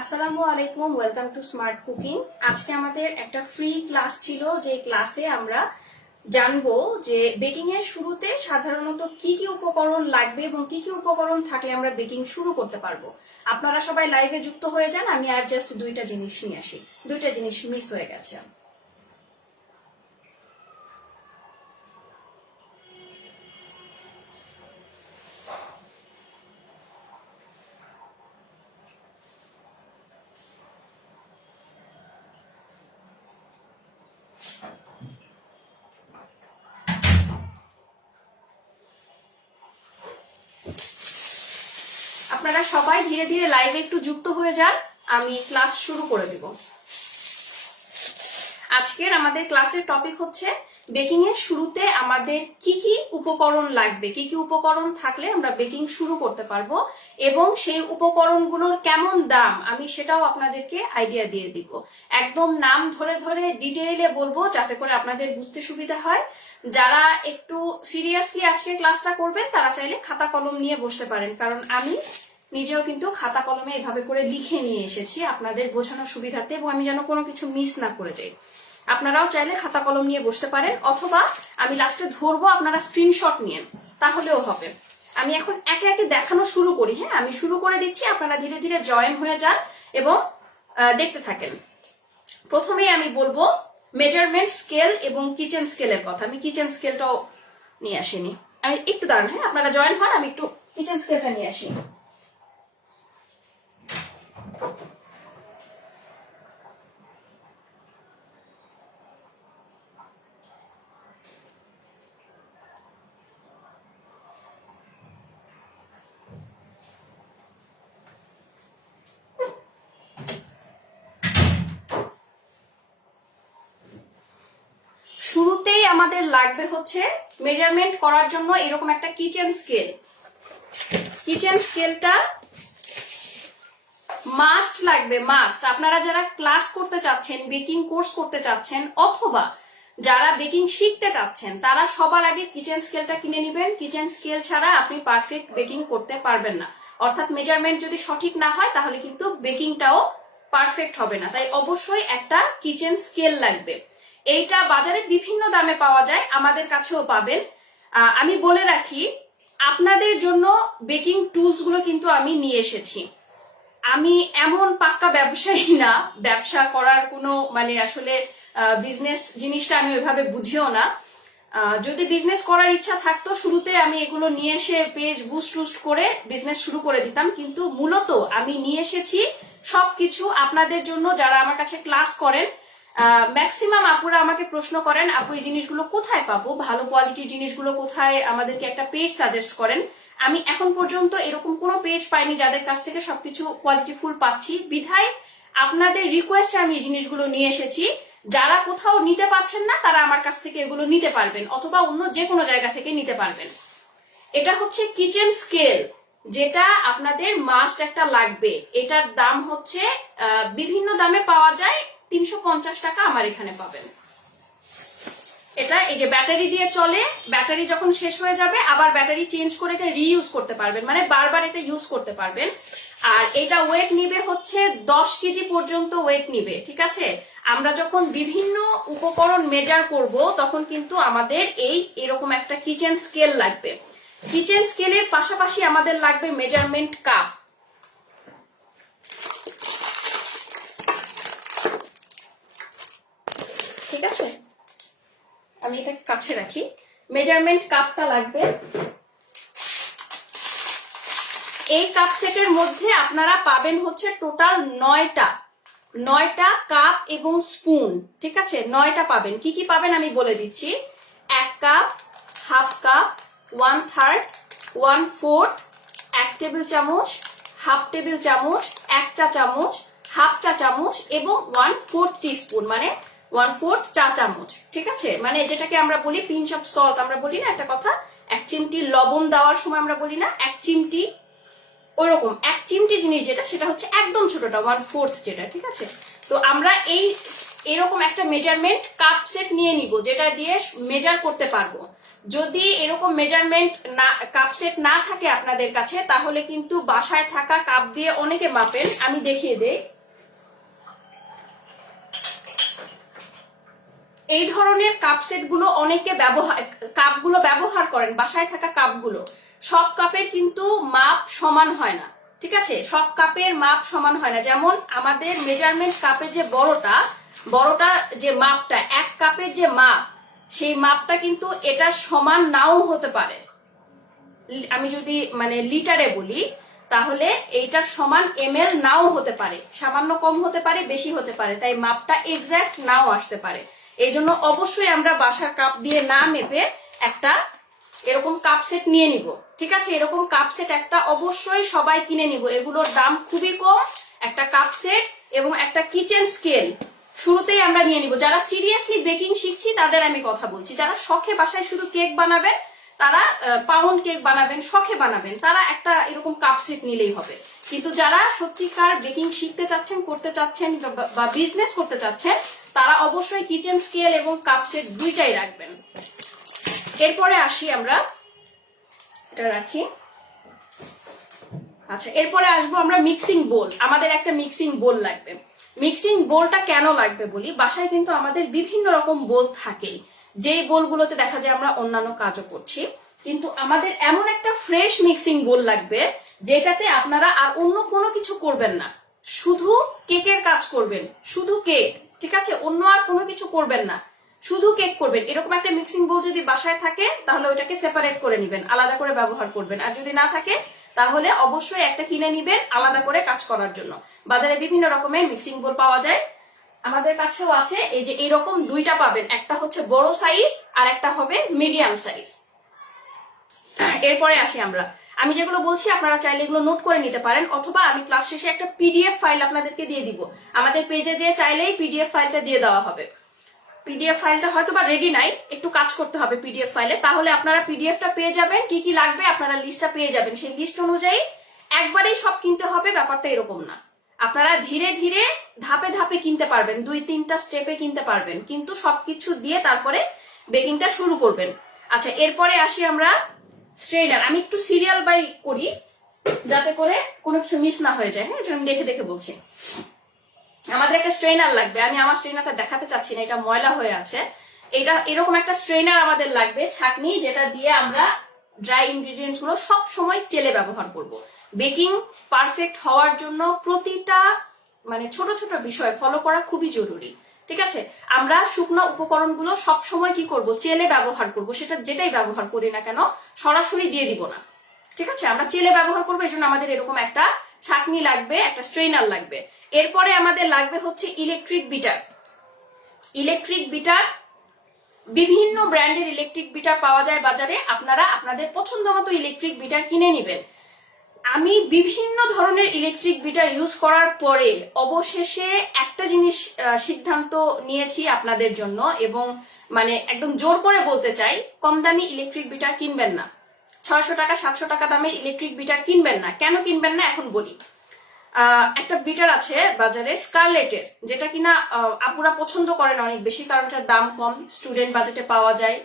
আসসালামু আলাইকুম, welcome to smart cooking. আজকে আমাদের একটা ফ্রি ক্লাস ছিল, যে ক্লাসে আমরা জানবো যে বেকিং এর শুরুতে সাধারণত কি কি উপকরণ লাগবে এবং কি কি উপকরণ থাকলে আমরা বেকিং শুরু করতে পারবো। আপনারা সবাই লাইভে যুক্ত হয়ে যান, আমি আর জাস্ট দুইটা জিনিস নিয়ে আসি, দুইটা জিনিস মিস হয়ে গেছে। আপনারা সবাই ধীরে ধীরে লাইভে একটু যুক্ত হয়ে যান, আমি ক্লাস শুরু করে দিব। আজকের আমাদের ক্লাসের টপিক হচ্ছে বেকিং এর শুরুতে আমাদের কি কি উপকরণ লাগবে, কি কি উপকরণ থাকলে আমরা বেকিং শুরু করতে পারবো এবং সেই উপকরণগুলোর কেমন দাম আমি সেটাও আপনাদেরকে আইডিয়া দিয়ে দিব। একদম নাম ধরে ধরে ডিটেইলে বলবো যাতে করে আপনাদের বুঝতে সুবিধা হয়। যারা একটু সিরিয়াসলি আজকে ক্লাসটা করবেন তারা চাইলে খাতা কলম নিয়ে বসতে পারেন, কারণ আমি নিজেও কিন্তু খাতা কলমে এভাবে করে লিখে নিয়ে এসেছি আপনাদের বোঝানোর সুবিধার্থে, এবং আমি যেন কোনো কিছু মিস না করে যাই। আপনারাও চাইলে খাতা কলম নিয়ে বসতে পারেন, অথবা আমি লাস্টে ধরবো, আপনারা স্ক্রিনশট নিয়ে তাহলেও হবে। আমি এখন একে একে দেখানো শুরু করি। হ্যাঁ, আমি শুরু করে দিচ্ছি, আপনারা ধীরে ধীরে জয়েন হয়ে যান এবং দেখতে থাকেন। প্রথমেই আমি বলবো মেজারমেন্ট স্কেল এবং কিচেন স্কেলের কথা। আমি কিচেন স্কেলটাও নিয়ে আসিনি, আমি একটু দাঁড়ান। হ্যাঁ, আপনারা জয়েন হন, আমি একটু কিচেন স্কেলটা নিয়ে আসি। শুরুতেই আমাদের লাগবে হচ্ছে মেজারমেন্ট করার জন্য এরকম একটা কিচেন স্কেল। কিচেন স্কেলটা মাস্ট লাগবে, মাস্ট। আপনারা যারা ক্লাস করতে চাচ্ছেন, বেকিং কোর্স করতে চাচ্ছেন, অথবা যারা বেকিং শিখতে চাচ্ছেন, তারা সবার আগে কিচেন স্কেলটা কিনে নেবেন। কিচেন স্কেল ছাড়া আপনি পারফেক্ট বেকিং করতে পারবেন না, অর্থাৎ মেজারমেন্ট যদি সঠিক না হয় তাহলে কিন্তু বেকিংটাও পারফেক্ট হবে না। তাই অবশ্যই একটা কিচেন স্কেল লাগবে। এইটা বাজারে বিভিন্ন দামে পাওয়া যায়, আমাদের কাছেও পাবেন। আমি বলে রাখি, আপনাদের জন্য বেকিং টুলস গুলো কিন্তু আমি নিয়ে এসেছি। আমি এমন পাক্কা ব্যবসায়ী না, ব্যবসা করার কোনো আসলে বিজনেস জিনিসটা আমি ওইভাবে বুঝিও না। যদি বিজনেস করার ইচ্ছা থাকতো শুরুতে আমি এগুলো নিয়ে এসে পেজ বুস্ট টুস্ট করে বিজনেস শুরু করে দিতাম, কিন্তু মূলত আমি নিয়ে এসেছি সবকিছু আপনাদের জন্য। যারা আমার কাছে ক্লাস করেন, ম্যাক্সিমাম আপুরা আমাকে প্রশ্ন করেন, আপু এই জিনিসগুলো কোথায় পাবো, ভালো কোয়ালিটির জিনিসগুলো কোথায়, আমাদেরকে একটা পেজ সাজেস্ট করেন। আমি এখন পর্যন্ত এরকম কোনো পেজ পাইনি যাদের কাছ থেকে সবকিছু কোয়ালিটিফুল পাচ্ছি, বিধায় আপনাদের রিকোয়েস্টে আমি এই জিনিসগুলো নিয়ে এসেছি। যারা কোথাও নিতে পারছেন না তারা আমার কাছ থেকে এগুলো নিতে পারবেন, অথবা অন্য যে কোনো জায়গা থেকে নিতে পারবেন। এটা হচ্ছে কিচেন স্কেল, যেটা আপনাদের মাস্ট একটা লাগবে। এটার দাম হচ্ছে বিভিন্ন দামে পাওয়া যায়, 350 টাকা আমার এখানে পাবেন। এটা এই যে ব্যাটারি দিয়ে চলে, ব্যাটারি যখন শেষ হয়ে যাবে আবার ব্যাটারি চেঞ্জ করে এটা রিইউজ করতে পারবেন, মানে বারবার এটা ইউজ করতে পারবেন। আর এটা ওয়েট নিবে হচ্ছে 10 কেজি পর্যন্ত ওয়েট নিবে, ঠিক আছে। আমরা যখন বিভিন্ন উপকরণ মেজার করব তখন কিন্তু আমাদের এরকম একটা কিচেন স্কেল লাগবে। কিচেন স্কেলের পাশাপাশি আমাদের লাগবে মেজারমেন্ট কাপ। ঠিক আছে, আমি এটা কাছে রাখি। মেজারমেন্ট কাপটা লাগবে। এই কাপ সেটের মধ্যে আপনারা পাবেন হচ্ছে টোটাল 9টা কাপ এবং স্পুন, ঠিক আছে। 9টা পাবেন। কি কি পাবেন আমি বলে দিচ্ছি। 1 কাপ, হাফ কাপ, 1/3, 1/4, 1 টেবিল চামচ, হাফ টেবিল চামচ, 1 চা চামচ, হাফ চা চামচ এবং 1/4 টিস্পুন, মানে 1/4 চা চামচ, ঠিক আছে। মানে যেটাকে আমরা বলি পিঞ্চ অফ সল্ট, আমরা বলি না একটা কথা, 1 চিমটি লবণ দেওয়ার সময় আমরা বলি না 1 চিমটি, ওইরকম 1 চিমটি জিনিস যেটা, সেটা হচ্ছে একদম ছোটটা 1/4 যেটা, ঠিক আছে। তো আমরা এরকম একটা মেজারমেন্ট কাপ সেট নিয়ে নিব, যেটা দিয়ে মেজার করতে পারবো। যদি এরকম মেজারমেন্ট না, কাপ সেট না থাকে আপনাদের কাছে, তাহলে কিন্তু বাসায় থাকা কাপ দিয়ে অনেকে মাপেন। আমি দেখিয়ে দেই। এই ধরনের কাপ সেট গুলো অনেকে কাপগুলো ব্যবহার করেন, বাসায় থাকা কাপগুলো। সব কাপের কিন্তু মাপ সমান হয় না, ঠিক আছে? সব কাপের মাপ সমান হয় না। যেমন আমাদের মেজারমেন্ট কাপের যে বড়টা যে মাপটা, এক কাপের যে মাপ, সেই মাপটা কিন্তু এটার সমান নাও হতে পারে। আমি যদি মানে লিটারে বলি, তাহলে এইটার সমান ml নাও হতে পারে, সামান্য কম হতে পারে, বেশি হতে পারে, তাই মাপটা এক্সাক্ট নাও আসতে পারে। এই জন্য অবশ্যই আমরা বাসার কাপ দিয়ে না মেপে একটা এরকম কাপ সেট নিয়ে নিব, ঠিক আছে? এরকম কাপ সেট একটা অবশ্যই সবাই কিনে নিব। এগুলোর দাম খুবই কম। একটা কাপ সেট এবং একটা কিচেন স্কেল শুরুতেই আমরা নিয়ে নিব। যারা সিরিয়াসলি বেকিং শিখছি তাদের আমি কথা বলছি। যারা শখে বাসায় শুধু কেক বানাবেন, তারা পাউন্ড কেক বানাবেন, শখে বানাবেন, তারা একটা এরকম কাপ সেট নিলেই হবে। কিন্তু যারা সত্যিকার বেকিং শিখতে চাচ্ছেন, করতে চাচ্ছেন বা বিজনেস করতে চাচ্ছেন, তারা অবশ্যই কিচেন স্কেল এবং কাপ সেট দুইটাই রাখবেন। এরপরে আসি আমরা, এটা রাখি। আচ্ছা, এরপরে আসবো আমরা মিক্সিং বোল। আমাদের একটা মিক্সিং বোল লাগবে। মিক্সিং বোলটা কেন লাগবে বলি, বাসায় কিন্তু আমাদের বিভিন্ন রকম বোল থাকে, যেই বোলগুলোতে দেখা যায় আমরা অন্যান্য কাজও করছি, কিন্তু আমাদের এমন একটা ফ্রেশ মিক্সিং বোল লাগবে যেটাতে আপনারা আর অন্য কোনো কিছু করবেন না, শুধু কেকের কাজ করবেন, শুধু কেক, ঠিক আছে? অন্য আর কোনো কিছু করবেন না, শুধু কেক করবেন। এরকম একটা মিক্সিং বোল যদি বাসায় থাকে, তাহলে ওইটাকে সেপারেট করে নিবেন, আলাদা করে ব্যবহার করবেন। আর যদি না থাকে, তাহলে অবশ্যই একটা কিনে নিবেন আলাদা করে কাজ করার জন্য। বাজারে বিভিন্ন রকমের মিক্সিং বোল পাওয়া যায়, আমাদের কাছেও আছে। এই যে এরকম দুইটা পাবেন, একটা হচ্ছে বড় সাইজ আর একটা হবে মিডিয়াম সাইজ। এরপরে আসি আমরা, আমি যেগুলো বলছি আপনারা চাইলে এগুলো নোট করে নিতে পারেন, অথবা আমি ক্লাস শেষে একটা পিডিএফ ফাইল আপনাদেরকে দিয়ে দিব। আমাদের পেজে যে চাইলেই পিডিএফ ফাইলটা দিয়ে দেওয়া হবে। পিডিএফ ফাইলটা হয়তো বা রেডি নাই, একটু কাজ করতে হবে পিডিএফ ফাইলে, তাহলে আপনারা পিডিএফটা পেয়ে যাবেন। কি কি লাগবে আপনারা লিস্টটা পেয়ে যাবেন। সেই লিস্ট অনুযায়ী একবারেই সব কিনতে হবে, ব্যাপারটা এরকম না। আপনারা ধীরে ধীরে ধাপে ধাপে কিনতে পারবেন, 2-3টা স্টেপে কিনতে পারবেন, কিন্তু সবকিছু দিয়ে তারপরে বেকিংটা শুরু করবেন। আচ্ছা, এরপরে আসি আমরা স্ট্রেইনার। আমি একটু সিরিয়াল বাই করি যাতে করে কোনো কিছু মিস না হয়ে যায়। হ্যাঁ, আমি দেখে দেখে বলছি। আমাদের একটা স্ট্রেইনার লাগবে। আমি আমার স্ট্রেইনারটা দেখাতে চাচ্ছি না, এটা ময়লা হয়ে আছে। এটা এরকম একটা স্ট্রেইনার আমাদের লাগবে, ছাঁকনি, যেটা দিয়ে আমরা ড্রাই ইনগ্রেডিয়েন্টস গুলো সব সময় চেলে ব্যবহার করব। বেকিং পারফেক্ট হওয়ার জন্য প্রতিটা মানে ছোট ছোট বিষয় ফলো করা খুবই জরুরি, ঠিক আছে? আমরা শুকনো উপকরণগুলো সব সময় কি করব, চেলে ব্যবহার করব। সেটা যেটাই ব্যবহার করি না কেন, সরাসরি দিয়ে দিব না, ঠিক আছে? আমরা চেলে ব্যবহার করবো, এই জন্য আমাদের এরকম একটা ছাঁকনি লাগবে, একটা স্ট্রেইনার লাগবে। এরপরে আমাদের লাগবে হচ্ছে ইলেকট্রিক বিটার। ইলেকট্রিক বিটার, বিভিন্ন ব্র্যান্ডের ইলেকট্রিক বিটার পাওয়া যায় বাজারে। আপনারা আপনাদের পছন্দ মতো ইলেকট্রিক বিটার কিনে নেবেন। আমি বিভিন্ন ধরনের ইলেকট্রিক বিটার ইউজ করার পরে অবশেষে একটা জিনিস সিদ্ধান্ত নিয়েছি আপনাদের জন্য, এবং মানে একদম জোর করে বলতে চাই, কম দামি ইলেকট্রিক বিটার কিনবেন না। 600 টাকা 700 টাকা দামের ইলেকট্রিক বিটার কিনবেন না। কেন কিনবেন না এখন বলি। একটা বিটার আছে বাজারে স্কারলেটের, যেটা কিনা আপুরা পছন্দ করেন অনেক বেশি, কারণ এটার দাম কম, স্টুডেন্ট বাজেটে পাওয়া যায়,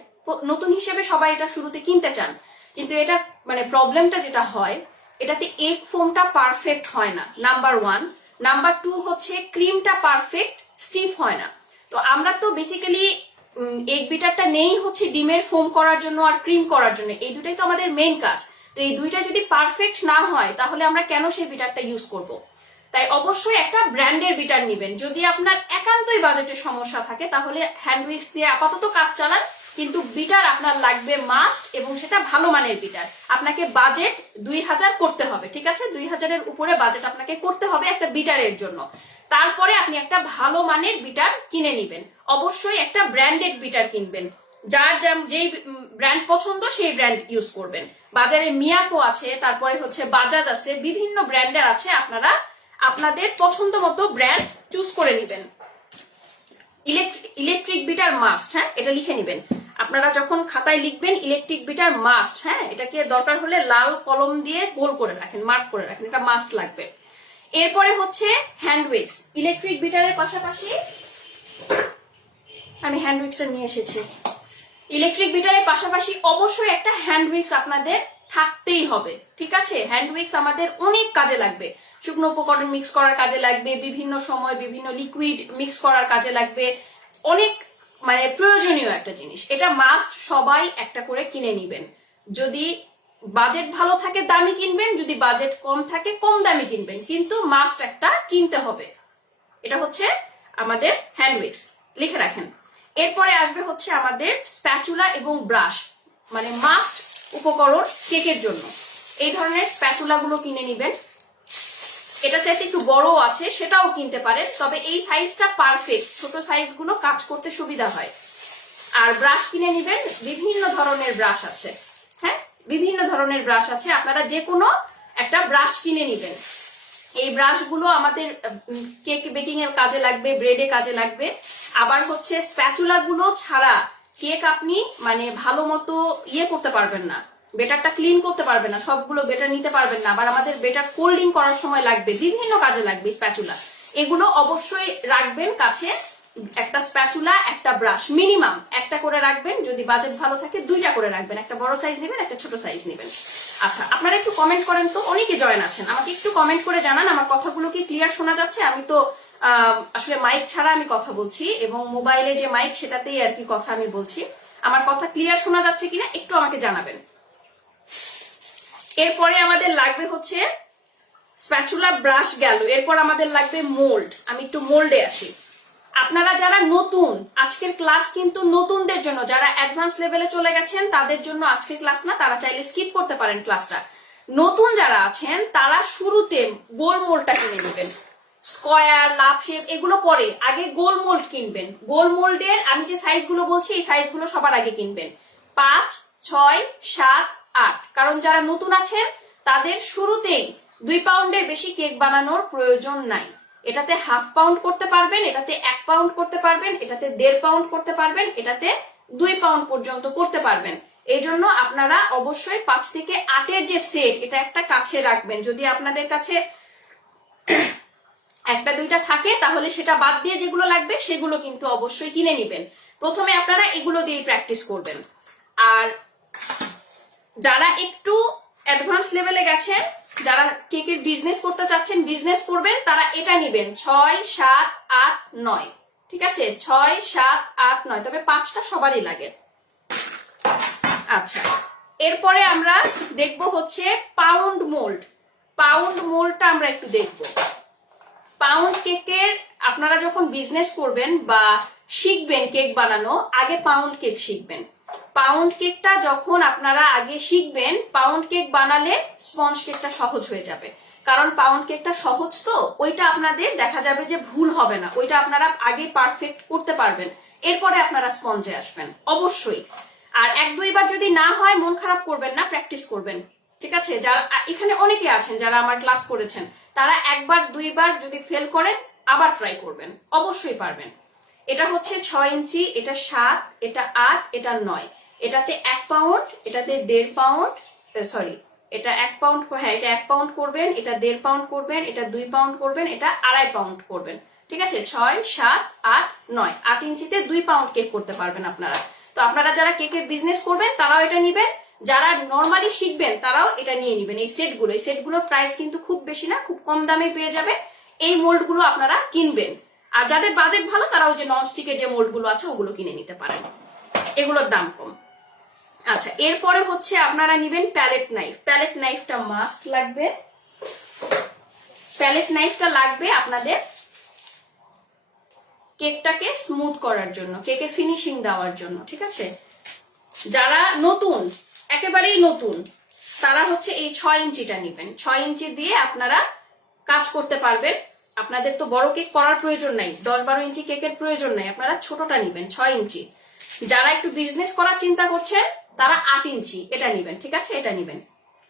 নতুন হিসেবে সবাই এটা শুরুতে কিনতে চান। কিন্তু এটা মানে প্রবলেমটা যেটা হয়, এটাতে এগ ফোমটা পারফেক্ট হয় না, নাম্বার 1। নাম্বার 2 হচ্ছে ক্রিমটা পারফেক্ট স্টিফ হয় না। তো আমরা তো বেসিক্যালি এগ বিটারটা নেই হচ্ছে ডিমের ফোম করার জন্য আর ক্রিম করার জন্য, এই দুটাই তো আমাদের মেইন কাজ। তো এই দুইটা যদি পারফেক্ট না হয়, তাহলে আমরা কেন সেই বিটারটা ইউজ করব? তাই অবশ্যই একটা ব্র্যান্ডের বিটার নেবেন। যদি আপনার একান্তই বাজেটের সমস্যা থাকে, তাহলে হ্যান্ড উইক্স দিয়ে আপাতত কাজ চালান, কিন্তু বিটার আপনার লাগবে মাস্ট, এবং সেটা ভালো মানের বিটার। আপনাকে বাজেট 2000 করতে হবে, ঠিক আছে? 2000-এর উপরে বাজেট আপনাকে করতে হবে একটা বিটারের জন্য। তারপরে আপনি একটা ভালো মানের বিটার কিনে নেবেন। অবশ্যই একটা ব্র্যান্ডেড বিটার কিনবেন, যার যেই ব্র্যান্ড পছন্দ সেই ব্র্যান্ড ইউজ করবেন। বাজারে মিয়াকো আছে, তারপরে হচ্ছে বাজাজ আছে, বিভিন্ন ব্র্যান্ডের আছে। আপনারা আপনাদের পছন্দ মতো ব্র্যান্ড চুজ করে নেবেন। ইলেকট্রিক বিটার মাস্ট, হ্যাঁ, এটা লিখে নেবেন। আপনারা যখন খাতায় লিখবেন ইলেকট্রিক বিটার মাস্ট, হ্যাঁ, এটাকে দরকার হলে লাল কলম দিয়ে গোল করে রাখেন, মার্ক করে রাখেন, এটা মাস্ট লাগবে। এরপরে হচ্ছে হ্যান্ড উইক্স। ইলেকট্রিক বিটারের পাশাপাশি আমি হ্যান্ড উইক্সটা নিয়ে এসেছি। ইলেকট্রিক বিটারের পাশাপাশি অবশ্যই একটা হ্যান্ড উইক্স আপনাদের থাকতেই হবে, ঠিক আছে? হ্যান্ড উইক্স আমাদের অনেক কাজে লাগবে, শুকনো উপকরণ মিক্স করার কাজে লাগবে, বিভিন্ন সময় বিভিন্ন লিকুইড মিক্স করার কাজে লাগবে, অনেক মানে প্রয়োজনীয় একটা জিনিস। এটা মাস্ট সবাই একটা করে কিনে নিবেন। যদি বাজেট ভালো থাকে দামি কিনবেন, যদি বাজেট কম থাকে কম দামি কিনবেন, কিন্তু মাস্ট একটা কিনতে হবে। এটা হচ্ছে আমাদের হ্যান্ড উইক্স, লিখে রাখেন। এরপরে আসবে হচ্ছে আমাদের স্প্যাচুলা এবং ব্রাশ, মানে মাস্ট উপকরণ কেকের জন্য। এই ধরনের স্প্যাচুলা গুলো কিনে নিবেন। এটা চাইতে একটু বড় আছে সেটাও কিনতে পারেন, তবে এই সাইজটা পারফেক্ট, ছোট সাইজ গুলো কাজ করতে সুবিধা হয়। আর ব্রাশ কিনে নিবেন, বিভিন্ন ধরনের ব্রাশ আছে, হ্যাঁ বিভিন্ন ধরনের ব্রাশ আছে, আপনারা যে কোনো একটা ব্রাশ কিনে নিবেন। এই ব্রাশগুলো আমাদের কেক বেকিং এর কাজে লাগবে, ব্রেডে কাজে লাগবে। আবার হচ্ছে স্প্যাচুলা গুলো ছাড়া কেক আপনি মানে ভালো মতো করতে পারবেন না, বেটারটা ক্লিন করতে পারবেন না, সবগুলো বেটার নিতে পারবেন না। আবার আমাদের বেটার ফোল্ডিং করার সময় লাগবে, বিভিন্ন কাজে লাগবে স্প্যাচুলা। এগুলো অবশ্যই রাখবেন কাছে, একটা স্প্যাচুলা একটা ব্রাশ মিনিমাম একটা করে রাখবেন। যদি বাজেট ভালো থাকে দুইটা করে রাখবেন, একটা বড় সাইজ নেবেন, একটা ছোট সাইজ নেবেন। আচ্ছা, আপনারা একটু কমেন্ট করেন তো, অনেকে জয়েন আছেন, আমাকে একটু কমেন্ট করে জানান আমার কথাগুলো কি ক্লিয়ার শোনা যাচ্ছে। আমি তো আসলে মাইক ছাড়া আমি কথা বলছি, এবং মোবাইলে যে মাইক সেটাতেই আর কি কথা আমি বলছি। আমার কথা ক্লিয়ার শোনা যাচ্ছে কিনা একটু আমাকে জানাবেন। এরপরে আমাদের লাগবে হচ্ছে স্প্যাচুলা ব্রাশ গেল, এরপর আমাদের লাগবে মোল্ড। আমি একটু মোল্ডে আসি। আপনারা যারা নতুন, আজকের ক্লাস কিন্তু নতুনদের জন্য, যারা অ্যাডভান্স লেভেলে চলে গেছেন তাদের জন্য আজকের ক্লাস না, তারা চাইলে স্কিপ করতে পারেন ক্লাসটা। নতুন যারা আছেন তারা শুরুতে গোল মোল্ডটা কিনে নেবেন, স্কয়ার লাভ শেপ এগুলো পরে, আগে গোল মোল্ড কিনবেন। গোল মোল্ডের আমি যে সাইজগুলো বলছি এই সাইজগুলো সবার আগে কিনবেন, 5, 6, 7, 8। কারণ যারা নতুন আছেন তাদের শুরুতেই 2 পাউন্ডের বেশি কেক বানানোর প্রয়োজন নাই। এটাতে হাফ পাউন্ড করতে পারবেন, এটাতে 1 পাউন্ড করতে পারবেন, এটাতে 1.5 পাউন্ড করতে পারবেন, এটাতে 2 পাউন্ড পর্যন্ত করতে পারবেন। এই জন্য আপনারা অবশ্যই 5 থেকে 8-এর যে সেট, এটা একটা কাছে রাখবেন। যদি আপনাদের কাছে একটা দুইটা থাকে তাহলে সেটা বাদ দিয়ে যেগুলো লাগবে সেগুলো কিন্তু অবশ্যই কিনে নিবেন। প্রথমে আপনারা এগুলো দিয়ে প্র্যাকটিস করবেন। আর যারা একটু অ্যাডভান্স লেভেলে গেছেন, যারা কেকের বিজনেস করতে চাচ্ছেন, বিজনেস করবেন, তারা এটা নিবেন 6, 7, 8, 9। ঠিক আছে, 6, 7, 8, 9, তবে 5টা সবারই লাগে। আচ্ছা, এরপরে আমরা দেখব হচ্ছে পাউন্ড মোল্ড। পাউন্ড মোল্ডটা আমরা একটু দেখব। পাউন্ড কেকের আপনারা যখন বিজনেস করবেন বা শিখবেন কেক বানানো, আগে পাউন্ড কেক শিখবেন। পাউন্ড কেকটা যখন আপনারা আগে শিখবেন, পাউন্ড কেক বানালে স্পঞ্জ কেকটা সহজ হয়ে যাবে। কারণ পাউন্ড কেকটা সহজ তো, ওইটা আপনাদের দেখা যাবে যে ভুল হবে না, ওইটা আপনারা আগে পারফেক্ট করতে পারবেন, এরপরে আপনারা স্পঞ্জে আসবেন অবশ্যই। আর 1-2 বার যদি না হয় মন খারাপ করবেন না, প্র্যাকটিস করবেন। ঠিক আছে, যারা এখানে অনেকে আছেন যারা আমার ক্লাস করেছেন, তারা 1-2 বার যদি ফেল করেন আবার ট্রাই করবেন, অবশ্যই পারবেন। এটা হচ্ছে 6 ইঞ্চি, এটা 7, এটা 8, এটা 9। এটাতে 1 পাউন্ড, এটাতে 1.5 পাউন্ড, সরি এটা 1 পাউন্ড, হ্যাঁ এটা 1 পাউন্ড করবেন, এটা 1.5 পাউন্ড করবেন, এটা 2 পাউন্ড করবেন, এটা 2.5 পাউন্ড করবেন। ঠিক আছে, 6, 7, 8, 9। 8 ইঞ্চিতে 2 পাউন্ড কেক করতে পারবেন আপনারা। তো আপনারা যারা কেকের বিজনেস করবেন তারাও এটা নিবেন, যারা নর্মালি শিখবেন তারাও এটা নিয়ে নিবেন। এই সেটগুলো, এই সেটগুলোর প্রাইস কিন্তু খুব বেশি না, খুব কম দামে পেয়ে যাবে। এই মোল্ড গুলো আপনারা কিনবেন। আর যাদের বাজেট ভালো তারাও যে ননস্টিকের যে মোল্ড গুলো আছে ওগুলো কিনে নিতে পারেন, এগুলোর দাম কম। আচ্ছা, এরপরে হচ্ছে আপনারা নিবেন প্যালেট নাইফ। প্যালেট নাইফটা মাস্ট লাগবে। প্যালেট নাইফটা লাগবে আপনাদের কেকটাকে স্মুথ করার জন্য, কেকে ফিনিশিং দেওয়ার জন্য। ঠিক আছে, যারা নতুন, একেবারেই নতুন, তারা হচ্ছে এই 6 ইঞ্চিটা নিবেন। 6 ইঞ্চি দিয়ে আপনারা কাজ করতে পারবেন। আপনাদের তো বড় কেক করার প্রয়োজন নাই, 10-12 ইঞ্চি কেকের প্রয়োজন নাই, আপনারা ছোটটা নিবেন 6 ইঞ্চি। যারা একটু বিজনেস করার চিন্তা করছেন তারা 8 ইঞ্চি এটা নিবেন। ঠিক আছে, এটা নিবেন।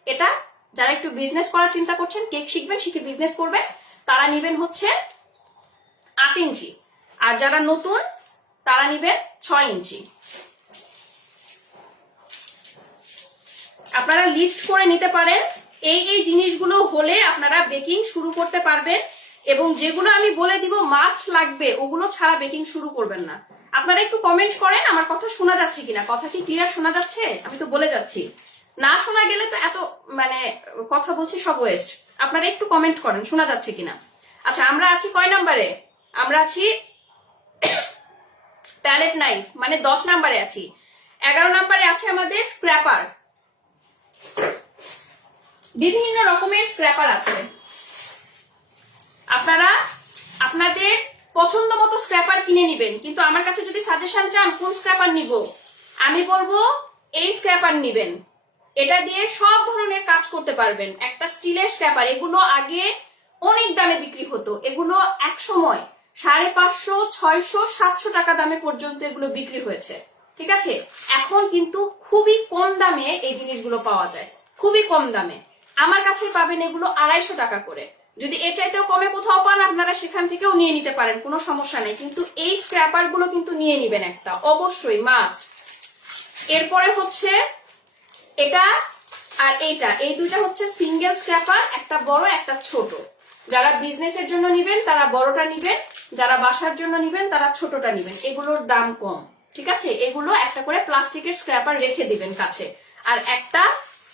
এটা যারা একটু বিজনেস করার চিন্তা করছেন, কেক শিখবেন, শিখে বিজনেস করবেন, তারা নিবেন হচ্ছে 8 ইঞ্চি। আর যারা নতুন তারা নিবেন 6 ইঞ্চি। আপনারা লিস্ট করে নিতে পারেন। এই জিনিসগুলো হলে আপনারা বেকিং শুরু করতে পারবেন। এবং যেগুলো আমি বলে দিব মাস্ট লাগবে, ওগুলো ছাড়া বেকিং শুরু করবেন না। আপনারা একটু কমেন্ট করেন আমার কথা শোনা যাচ্ছে কিনা, কথা কি ক্লিয়ার শোনা যাচ্ছে? আমি তো বলে যাচ্ছি, না শোনা গেলে তো এত মানে কথা বলছি সব ওয়েস্ট। আপনারা একটু কমেন্ট করেন শোনা যাচ্ছে কিনা। আচ্ছা, আমরা আছি কয় নাম্বারে? আমরা আছি প্যালেট নাইফ, মানে 10 নাম্বারে আছি। 11 নাম্বারে আছে আমাদের স্ক্র্যাপার। বিভিন্ন রকমের স্ক্র্যাপার আছে, আপনারা আপনাদের পছন্দ মতো স্ক্র্যাপার কিনে নিবেন। কিন্তু আমার কাছে যদি সাজেশন চান কোন স্ক্র্যাপার নিব, আমি বলবো এই স্ক্র্যাপার নিবেন। এটা দিয়ে সব ধরনের কাজ করতে পারবেন। একটা স্টিলের স্ক্র্যাপার, এগুলো আগে অনেক দামে বিক্রি হতো, এগুলো এক সময় 550, 600, 700 টাকা দামে পর্যন্ত এগুলো বিক্রি হয়েছে, ঠিক আছে? এখন কিন্তু খুবই কম দামে এই জিনিসগুলো পাওয়া যায়, খুবই কম দামে। আমার কাছে পাবেন এগুলো 250 টাকা করে। যদি এর চাইতেও কমে কোথাও পান আপনারা সেখান থেকেও নিয়ে নিতে পারেন, কোনো সমস্যা নেই। কিন্তু এই স্ক্র্যাপার গুলো কিন্তু নিয়ে নিবেন একটা, অবশ্যই মাস্ট। এরপরে হচ্ছে এটা আর এইটা, এই দুইটা হচ্ছে সিঙ্গেল স্ক্র্যাপার, একটা বড় একটা ছোট। যারা বিজনেসের জন্য নিবেন তারা বড়টা নিবেন, যারা বাসার জন্য নিবেন তারা ছোটটা নিবেন। এগুলোর দাম কম, ঠিক আছে? এগুলো একটা করে প্লাস্টিকের স্ক্র্যাপার রেখে দিবেন কাছে, আর একটা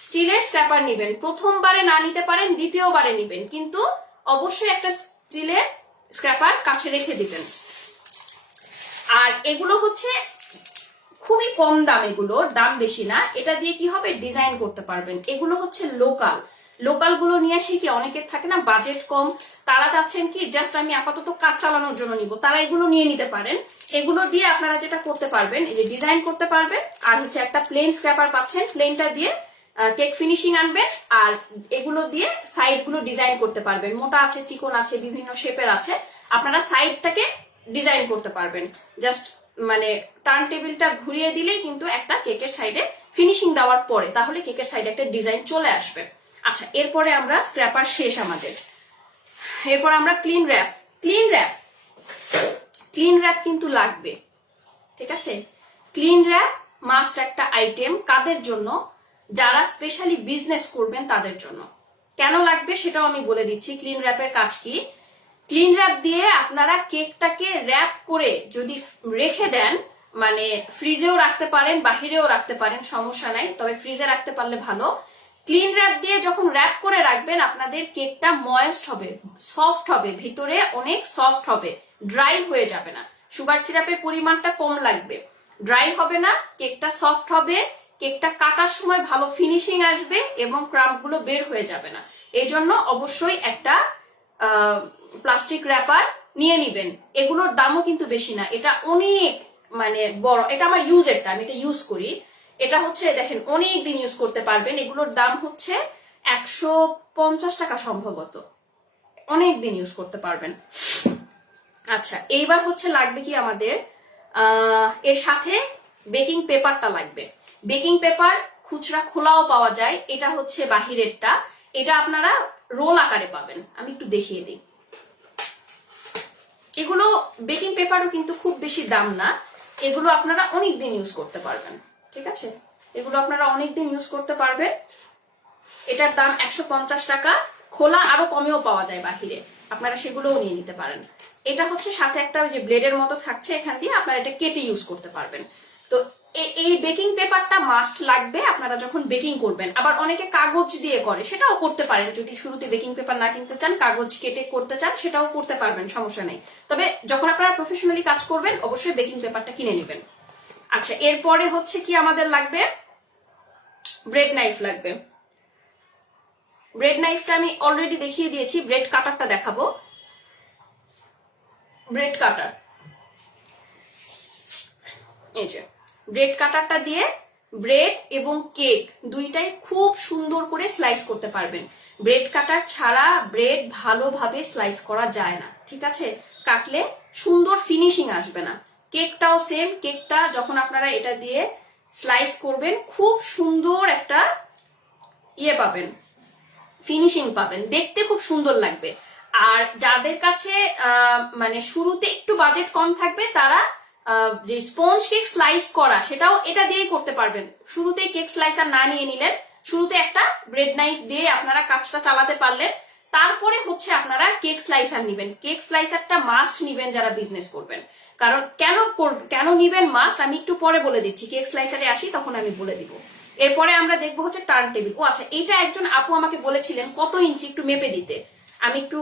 স্টিলের স্ক্র্যাপার নিবেন। প্রথমবারে না নিতে পারেন, দ্বিতীয়বারে নিবেন, কিন্তু অবশ্যই একটা স্টিলের স্ক্র্যাপার কাছে রেখে দিবেন। আর এগুলো হচ্ছে খুবই কম দাম, এগুলোর দাম বেশি না। এটা দিয়ে কি হবে, ডিজাইন করতে পারবেন। এগুলো হচ্ছে লোকাল, লোকাল গুলো নিয়ে আসি কি অনেকের থাকে না বাজেট কম, তারা চাচ্ছেন কি জাস্ট আমি আপাতত কাজ চালানোর জন্য নিব, তারা এগুলো নিয়ে নিতে পারেন। এগুলো দিয়ে আপনারা যেটা করতে পারবেন, এই যে ডিজাইন করতে পারবেন। আর হচ্ছে একটা প্লেন স্ক্র্যাপার পাচ্ছেন, প্লেনটা দিয়ে কেক ফিনিশিং আনবেন, আর এগুলো দিয়ে সাইড গুলো ডিজাইন করতে পারবেন। মোটা আছে, চিকন আছে, বিভিন্ন শেপের আছে, আপনারা সাইডটাকে ডিজাইন করতে পারবেন। জাস্ট মানে টার্ন টেবিলটা ঘুরিয়ে দিলেই কিন্তু একটা কেকের সাইডে ফিনিশিং দেওয়ার পরে তাহলে কেকের সাইডে একটা ডিজাইন চলে আসবে। আচ্ছা, এরপরে আমরা স্ক্র্যাপার শেষ আমাদের, এরপর আমরা ক্লিন র্যাপ। ক্লিন র্যাপ কিন্তু লাগবে, ঠিক আছে? ক্লিন র্যাপ মাস্ট একটা আইটেম। কাদের জন্য? যারা স্পেশালি বিজনেস করবেন তাদের জন্য। কেন লাগবে সেটাও আমি বলে দিচ্ছি। ক্লিন র্যাপের কাজ কি? ক্লিন র্যাপ দিয়ে আপনারা কেকটাকে র্যাপ করে যদি রেখে দেন, মানে ফ্রিজেও রাখতে পারেন, বাহিরেও রাখতে পারেন, সমস্যা নাই, তবে ফ্রিজে রাখতে পারলে ভালো। ক্লিন র্যাপ দিয়ে যখন র্যাপ করে রাখবেন আপনাদের কেকটা ময়েস্ট হবে, সফট হবে, ভিতরে অনেক সফট হবে, ড্রাই হয়ে যাবে না। সুগার সিরাপের পরিমাণটা কম লাগবে, ড্রাই হবে না, কেকটা সফট হবে, কেকটা কাটার সময় ভালো ফিনিশিং আসবে এবং ক্রাম্পগুলো বের হয়ে যাবে না। এই জন্য অবশ্যই একটা প্লাস্টিক র্যাপার নিয়ে নিবেন। এগুলোর দামও কিন্তু বেশি না, এটা অনেক মানে বড়, এটা আমার ইউজেরটা, আমি এটা ইউজ করি। এটা হচ্ছে দেখেন অনেক দিন ইউজ করতে পারবেন। এগুলোর দাম হচ্ছে 150 টাকা সম্ভবত, অনেক দিন ইউজ করতে পারবেন। আচ্ছা, এইবার হচ্ছে লাগবে কি আমাদের, এর সাথে বেকিং পেপারটা লাগবে। বেকিং পেপার খুচরা খোলাও পাওয়া যায়, এটা হচ্ছে বাহিরেরটা, এটা আপনারা রোল আকারে পাবেন। আমি একটু দেখিয়ে দিই। এগুলো বেকিং পেপারও কিন্তু খুব বেশি দাম না, এগুলো আপনারা অনেক দিন ইউজ করতে পারবেন, ঠিক আছে? এগুলো আপনারা অনেক দিন ইউজ করতে পারবেন। এটার দাম 150 টাকা, খোলা আরো কমেও পাওয়া যায় বাহিরে, আপনারা সেগুলোও নিয়ে নিতে পারেন। এটা হচ্ছে সাথে একটা ওই যে ব্লেডের মতো থাকছে, এখান দিয়ে আপনারা এটা কেটে ইউজ করতে পারবেন। তো এই বেকিং পেপারটা মাস্ট লাগবে আপনারা যখন বেকিং করবেন। আবার অনেকে কাগজ দিয়ে করে, সেটাও করতে পারেন। যদি শুরুতে বেকিং পেপার না কিনতে চান, কাগজ কেটে করতে চান, সেটাও করতে পারবেন, সমস্যা নেই। তবে যখন আপনারা প্রফেশনালি কাজ করবেন অবশ্যই বেকিং পেপারটা কিনে নেবেন। আচ্ছা, এরপরে হচ্ছে কি আমাদের লাগবে, ব্রেড নাইফ লাগবে। ব্রেড নাইফটা আমি অলরেডি দেখিয়ে দিয়েছি, ব্রেড কাটারটা দেখাবো। ব্রেড কাটার, এই যে ব্রেড কাটারটা দিয়ে ব্রেড এবং কেক দুইটাই খুব সুন্দর করে স্লাইস করতে পারবেন। ব্রেড কাটার ছাড়া ব্রেড ভালোভাবে স্লাইস করা যায় না, ঠিক আছে? কাটলে সুন্দর ফিনিশিং আসবে না। কেকটাও সেম, কেকটা যখন আপনারা এটা দিয়ে স্লাইস করবেন খুব সুন্দর একটা ইয়ে পাবেন, ফিনিশিং পাবেন, দেখতে খুব সুন্দর লাগবে। আর যাদের কাছে মানে শুরুতে একটু বাজেট কম থাকবে তারা যে স্পঞ্জ কেক স্লাইস করা সেটাও এটা দিয়েই করতে পারবেন। শুরুতে কেক স্লাইসার না নিয়ে নিলেন, শুরুতে একটা ব্রেড নাইফ দিয়ে আপনারা কাজটা চালাতে পারলেন, তারপরে হচ্ছে আপনারা কেক স্লাইসার নিবেন। কেক স্লাইসারটা মাস্ট নিবেন যারা বিজনেস করবেন। কারণ কেন নিবেন মাস্ট আমি একটু পরে বলে দিচ্ছি, কেক স্লাইসারে আসি তখন আমি বলে দিব। এরপরে আমরা দেখবো হচ্ছে টার্ন টেবিল। ও আচ্ছা, এইটা একজন আপু আমাকে বলেছিলেন কত ইঞ্চি একটু মেপে দিতে, আমি একটু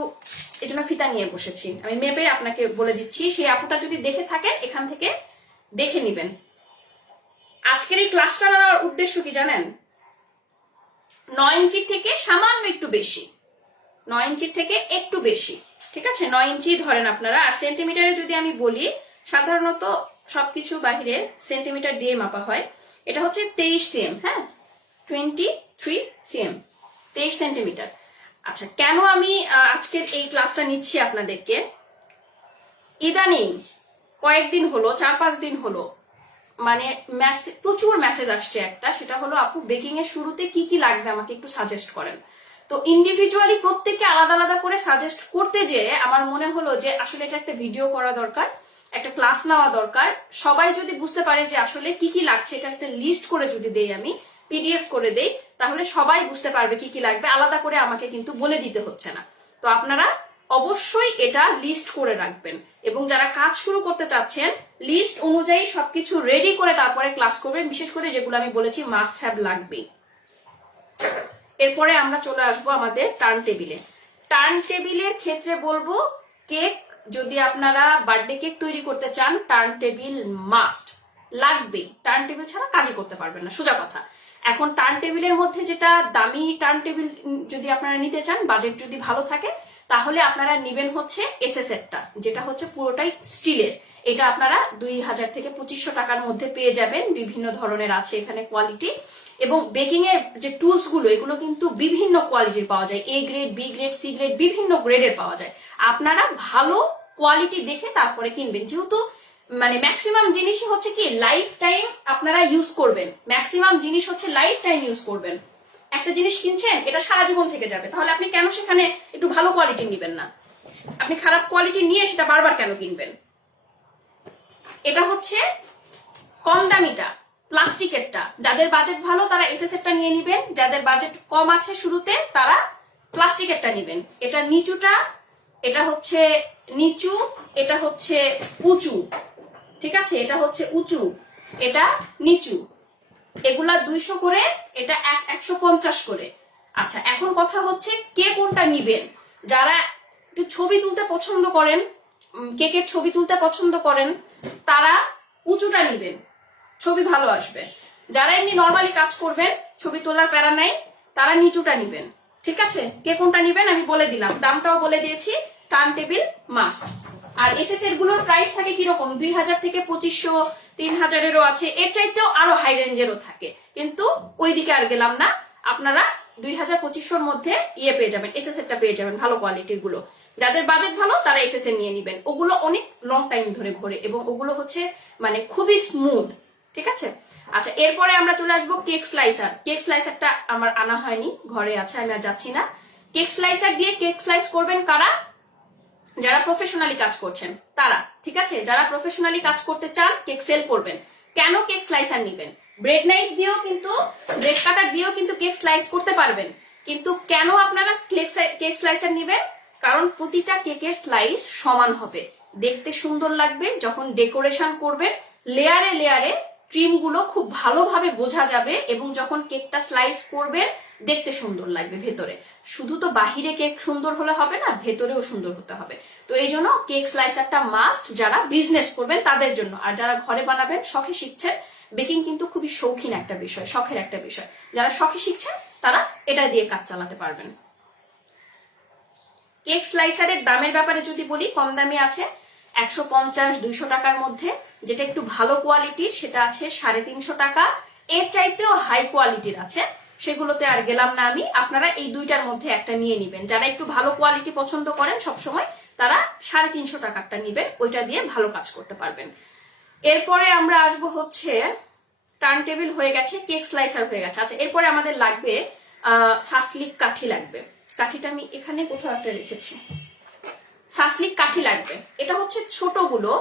এই জন্য ফিতা নিয়ে বসেছি, আমি মেপে আপনাকে বলে দিচ্ছি। সেই আপুটা যদি দেখে থাকেন এখান থেকে দেখে নিবেন। আজকের এই ক্লাসটা নেওয়ার উদ্দেশ্য কি জানেন? 9 ইঞ্চির থেকে সামান্য একটু বেশি, 9 ইঞ্চির থেকে একটু বেশি, ঠিক আছে, 9 ইঞ্চি ধরেন আপনারা। আর সেন্টিমিটারে যদি আমি বলি, সাধারণত সবকিছু বাহিরে সেন্টিমিটার দিয়ে মাপা হয়। এটা হচ্ছে 23 সিএম, হ্যাঁ 23 সিএম, 23 সেন্টিমিটার। আচ্ছা, কেন আমি আজকের এই ক্লাসটা নিচ্ছি আপনাদেরকে, ইদানিং কয়েকদিন হলো, 4-5 দিন হলো, মানে প্রচুর মেসেজ আসছে একটা, সেটা হলো আপু বেকিং এর শুরুতে কি কি লাগবে আমাকে একটু সাজেস্ট করেন। তো ইন্ডিভিজুয়ালি প্রত্যেককে আলাদা আলাদা করে সাজেস্ট করতে যেয়ে আমার মনে হলো যে আসলে এটা একটা ভিডিও করা দরকার, একটা ক্লাস নেওয়া দরকার। সবাই যদি বুঝতে পারে যে আসলে কি কি লাগছে, এটা একটা লিস্ট করে যদি দেই, আমি পিডিএফ করে দেই, তাহলে সবাই বুঝতে পারবে কি কি লাগবে, আলাদা করে আমাকে কিন্তু বলে দিতে হচ্ছে না। তো আপনারা অবশ্যই এটা লিস্ট করে রাখবেন, এবং যারা কাজ শুরু করতে চাচ্ছেন লিস্ট অনুযায়ী সবকিছু রেডি করে তারপরে ক্লাস করবেন, বিশেষ করে যেগুলো আমি বলেছি মাস্ট হ্যাভ লাগবে। এরপরে আমরা চলে আসবো আমাদের টার্ন টেবিলে। টার্ন টেবিলের ক্ষেত্রে বলবো, কেক যদি আপনারা বার্থডে কেক তৈরি করতে চান, টার্ন টেবিল মাস্ট লাগবে। টার্ন টেবিল ছাড়া কাজই করতে পারবেন না, সোজা কথা। এখন টার্ন টেবিলের মধ্যে যেটা দামি টার্ন টেবিল যদি আপনারা নিতে চান, বাজেট যদি ভালো থাকে, তাহলে আপনারা নিবেন হচ্ছে এসএসএরটা, যেটা হচ্ছে পুরোটাই স্টিলের। এটা আপনারা 2000 থেকে 2500 টাকার মধ্যে পেয়ে যাবেন। বিভিন্ন ধরনের আছে এখানে কোয়ালিটি, এবং বেকিং এর যে টুলস গুলো, এগুলো কিন্তু বিভিন্ন কোয়ালিটির পাওয়া যায়, A grade, B grade, C grade, বিভিন্ন গ্রেডের পাওয়া যায়। আপনারা ভালো কোয়ালিটি দেখে তারপরে কিনবেন, যেহেতু মানে ম্যাক্সিমাম জিনিসই হচ্ছে কি লাইফ টাইম আপনারা ইউজ করবেন, ম্যাক্সিমাম জিনিস হচ্ছে লাইফ টাইম ইউজ করবেন। একটা জিনিস কিনছেন, এটা সারা জীবন থেকে যাবে, তাহলে আপনি কেন সেখানে একটু ভালো কোয়ালিটি নিবেন না? আপনি খারাপ কোয়ালিটি নিয়ে সেটা বারবার কেন কিনবেন? এটা হচ্ছে কম দামিটা, প্লাস্টিকেরটা। যাদের বাজেট ভালো তারা এসএসএরটা নিয়ে নিবেন, যাদের বাজেট কম আছে শুরুতে তারা প্লাস্টিকেরটা নিবেন। এটা নিচুটা, এটা হচ্ছে নিচু, এটা হচ্ছে উঁচু, ঠিক আছে, এটা হচ্ছে উঁচু, এটা নিচু। এগুলা 200 করে, এটা 150 করে। আচ্ছা, এখন কথা হচ্ছে কে কোনটা নিবেন। যারা একটু ছবি তুলতে পছন্দ করেন, কেকের ছবি তুলতে পছন্দ করেন, তারা উঁচুটা নিবেন, ছবি ভালো আসবে। যারা এমনি নর্মালি কাজ করবেন, ছবি তোলার প্যারা নাই, তারা নিচুটা নিবেন, ঠিক আছে। কে কোনটা নিবেন আমি বলে দিলাম, দামটাও বলে দিয়েছি। Turn table must. আর এসএসএর গুলোর প্রাইস থাকে কিরকম, 2000 থেকে 2500, 3000-এরও আছে, এর চাইতেও আরো হাই রেঞ্জেরও থাকে, কিন্তু ওইদিকে আর গেলাম না। আপনারা 2000-2500-র মধ্যে ইয়ে পেয়ে যাবেন, এসএসএরটা পেয়ে যাবেন, ভালো কোয়ালিটির গুলো। যাদের বাজেট ভালো তারা এসএসএর নিয়ে নিবেন, ওগুলো অনেক লং টাইম ধরে ঘোরে, এবং ওগুলো হচ্ছে মানে খুবই স্মুথ, ঠিক আছে। আচ্ছা, এরপরে আমরা চলে আসবো কেক স্লাইসার। কেক স্লাইসারটা আমার আনা হয়নি, ঘরে আছে, আমি আর যাচ্ছি না। কেক স্লাইসার দিয়ে কেক স্লাইস করবেন কারা? যারা প্রফেশনালি কাজ করছেন তারা, ঠিক আছে। যারা প্রফেশনালি কাজ করতে চান, কেক সেল করবেন, কেন কেক স্লাইসার নিবেন? ব্রেড নাইফ দিয়েও কিন্তু, ব্রেড কাটার দিয়েও কিন্তু কেক স্লাইস করতে পারবেন, কিন্তু কেন আপনারা কেক স্লাইসার নিবেন? কারণ প্রতিটা কেকের স্লাইস সমান হবে, দেখতে সুন্দর লাগবে, যখন ডেকোরেশন করবেন লেয়ারে লেয়ারে ক্রিম গুলো খুব ভালোভাবে বোঝা যাবে, এবং যখন কেকটা স্লাইস করবেন দেখতে সুন্দর লাগবে ভেতরে। শুধু তো বাহিরে কেক সুন্দর হলে হবে না, ভেতরেও সুন্দর হতে হবে। তো এই জন্য কেক স্লাইসারটা মাস্ট যারা বিজনেস করবেন তাদের জন্য। আর যারা ঘরে বানাবেন, শখে শিখছেন, বেকিং কিন্তু খুবই শৌখিন একটা বিষয়, শখের একটা বিষয়, যারা শখে শিখছেন তারা এটা দিয়ে কাজ চালাতে পারবেন। কেক স্লাইসারের দামের ব্যাপারে যদি বলি, কম দামি আছে 150-200 টাকার মধ্যে, যেটা একটু ভালো কোয়ালিটির সেটা আছে 350 টাকা, এর চাইতেও হাই কোয়ালিটির আছে, সেগুলোতে আর গেলাম না আমি। আপনারা এই দুইটার মধ্যে একটা নিয়ে নিবেন, যারা একটু ভালো কোয়ালিটি পছন্দ করেন সবসময়, তারা 350 টাকারটা নিবেন, ওইটা দিয়ে ভালো কাজ করতে পারবেন। এরপরে আমরা আসবো হচ্ছে, টার্ন টেবিল হয়ে গেছে, কেক স্লাইসার হয়ে গেছে। আচ্ছা, এরপরে আমাদের লাগবে সাসলিক কাঠি লাগবে। কাঠিটা আমি এখানে কোথাও একটা রেখেছি, সাসলিক কাঠি লাগবে। এটা হচ্ছে ছোটগুলো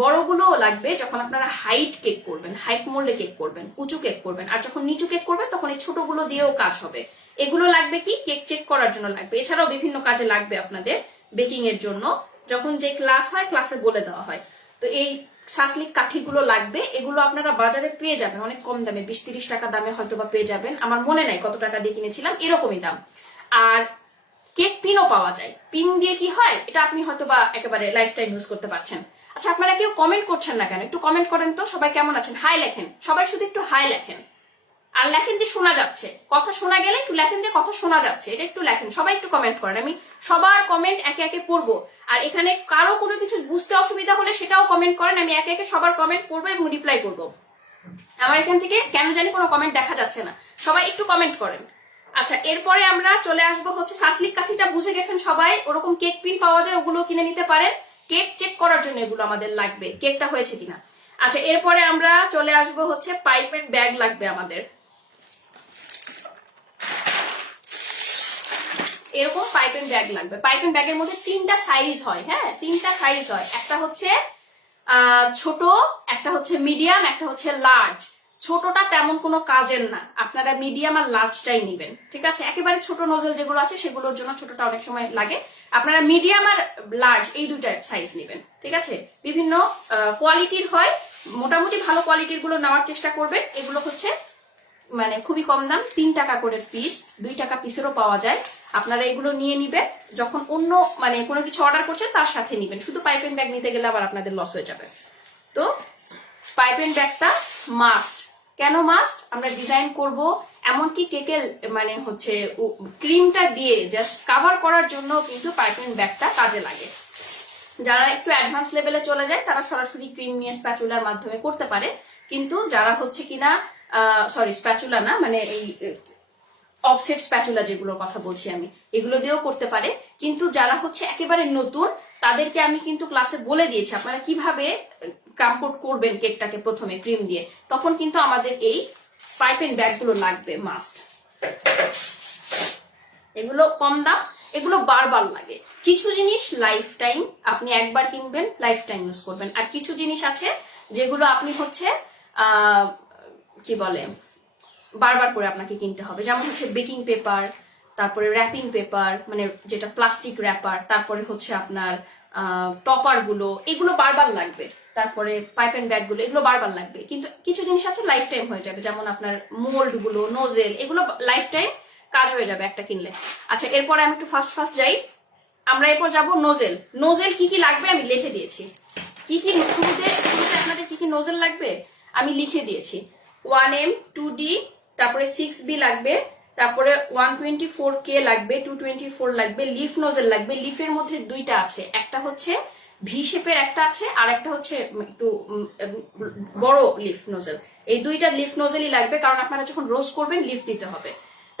বড়গুলোও লাগবে যখন আপনারা হাইট কেক করবেন, হাইট মোল্ডে কেক করবেন, উঁচু কেক করবেন। আর যখন নিচু কেক করবেন তখন এই ছোটগুলো দিয়েও কাজ হবে। এগুলো লাগবে কি কেক চেক করার জন্য লাগবে, এছাড়াও বিভিন্ন কাজে লাগবে আপনাদের বেকিং এর জন্য। যখন যে ক্লাস হয় ক্লাসে বলে দেওয়া হয়। তো এই সাসলিক কাঠিগুলো লাগবে, এগুলো আপনারা বাজারে পেয়ে যাবেন অনেক কম দামে, 20-30 টাকা দামে হয়তো বা পেয়ে যাবেন, আমার মনে নাই কত টাকা দিয়ে কিনেছিলাম, এরকমই দাম। আর কেক পিনও পাওয়া যায়। পিন দিয়ে কি হয় এটা আপনি হয়তো বা একেবারে লাইফ টাইম ইউজ করতে পারছেন। আচ্ছা আপনারা কেউ কমেন্ট করছেন না কেন? একটু কমেন্ট করেন তো, সবাই কেমন আছেন? হাই লেখেন, সবাই শুধু একটু হাই লেখেন। আর লেখেন যে শোনা যাচ্ছে, কথা শোনা গেলে একটু লেখেন যে কথা শোনা যাচ্ছে, এটা একটু লেখেন। সবাই একটু কমেন্ট করেন, আমি সবার কমেন্ট একে একে পড়বো। আর এখানে কারো কোনো কিছু বুঝতে অসুবিধা হলে সেটাও কমেন্ট করেন, আমি একে একে সবার কমেন্ট পড়বো এবং রিপ্লাই করবো। আমার এখান থেকে কেন জানি কোনো কমেন্ট দেখা যাচ্ছে না, সবাই একটু কমেন্ট করেন। আচ্ছা এরপরে আমরা চলে আসবো হচ্ছে সাসলিক কাঠিটা বুঝে গেছেন সবাই, ওরকম কেক পিন পাওয়া যায়, ওগুলো কিনে নিতে পারেন। কেক চেক করার জন্য এগুলো আমাদের লাগবে, কেকটা হয়েছে কিনা। আচ্ছা এরপরে আমরা চলে আসবো হচ্ছে পাইপ এন্ড ব্যাগ লাগবে আমাদের। এরকম পাইপ এন্ড ব্যাগ লাগবে। পাইপ এন্ড ব্যাগের মধ্যে 3টা সাইজ হয়, হ্যাঁ 3টা সাইজ হয়, একটা হচ্ছে ছোট, একটা হচ্ছে মিডিয়াম, একটা হচ্ছে লার্জ। ছোটটা তেমন কোনো কাজের না, আপনারা মিডিয়াম আর লার্জটাই নিবেন, ঠিক আছে। একেবারে ছোট নোজেল যেগুলো আছে সেগুলোর জন্য ছোটটা অনেক সময় লাগে, আপনারা মিডিয়াম আর লার্জ এই দুইটা সাইজ নেবেন, ঠিক আছে। বিভিন্ন কোয়ালিটির হয়, মোটামুটি ভালো কোয়ালিটির গুলো নেওয়ার চেষ্টা করবেন। এগুলো হচ্ছে মানে খুবই কম দাম, 3 টাকা করে পিস, 2 টাকা পিসেরও পাওয়া যায়। আপনারা এগুলো নিয়ে নিবেন, যখন অন্য মানে কোনো কিছু অর্ডার করছেন তার সাথে নিবেন। শুধু পাইপ এন্ড ব্যাগ নিতে গেলে আবার আপনাদের লস হয়ে যাবে। তো পাইপ এন্ড ব্যাগটা মাস্ট। কেন মাস্ট? আমরা ডিজাইন করব, এমনকি কেকের মানে হচ্ছে ক্রিমটা দিয়ে জাস্ট কাভার করার জন্য কিন্তু পাইপ এন্ড ব্যাগটা কাজে লাগে। যারা একটু অ্যাডভান্স লেভেলে চলে যায় তারা সরাসরি ক্রিম নিয়ে স্প্যাচুলার মাধ্যমে করতে পারে, কিন্তু যারা হচ্ছে কিনা সরি স্প্যাচুলা না, মানে এই অফসেট স্প্যাচুলা যেগুলোর কথা বলছি আমি, এগুলো দিয়েও করতে পারে। কিন্তু যারা হচ্ছে একেবারে নতুন তাদেরকে আমি কিন্তু ক্লাসে বলে দিয়েছি আপনারা কিভাবে ক্রাম কোট করবেন কেকটাকে প্রথমে ক্রিম দিয়ে, তখন কিন্তু আমাদের এই পাইপ এন্ড ব্যাগ গুলো লাগবে মাস্ট। এগুলো কম দাম, এগুলো বারবার লাগে। কিছু জিনিস লাইফ টাইম আপনি একবার কিনবেন, লাইফ টাইম ইউজ করবেন। আর কিছু জিনিস আছে যেগুলো আপনি হচ্ছে কি বলে বারবার করে আপনাকে কিনতে হবে, যেমন হচ্ছে বেকিং পেপার, তারপরে র্যাপিং পেপার মানে যেটা প্লাস্টিক র্যাপার, তারপরে হচ্ছে আপনার টপার গুলো, এগুলো বারবার লাগবে। তারপরে পাইপ এন্ড ব্যাগ গুলো, এগুলো বারবার লাগবে। কিন্তু কিছু জিনিস আছে লাইফ টাইম হয়ে যাবে, যেমন আপনার মোল্ড গুলো, নোজেল, এগুলো লাইফ টাইম কাজ হয়ে যাবে একটা কিনলে। আচ্ছা এরপরে আমি একটু ফাস্ট যাই, আমরা এরপর যাব নোজেল। নোজেল কি কি লাগবে আমি লিখে দিয়েছি, কি কি শুরুতে আপনাদের কি কি নোজেল লাগবে আমি লিখে দিয়েছি। 1M 2D, তারপরে 6B লাগবে, তারপরে 124K লাগবে, 224 লাগবে, লিফ নোজেল লাগবে। লিফের মধ্যে 2টা আছে, একটা হচ্ছে ভি শেপের একটা আছে, আর একটা হচ্ছে একটু বড় লিফ নোজেল। এই 2টা লিফ নোজেলই লাগবে, কারণ আপনারা যখন রোজ করবেন লিফ দিতে হবে।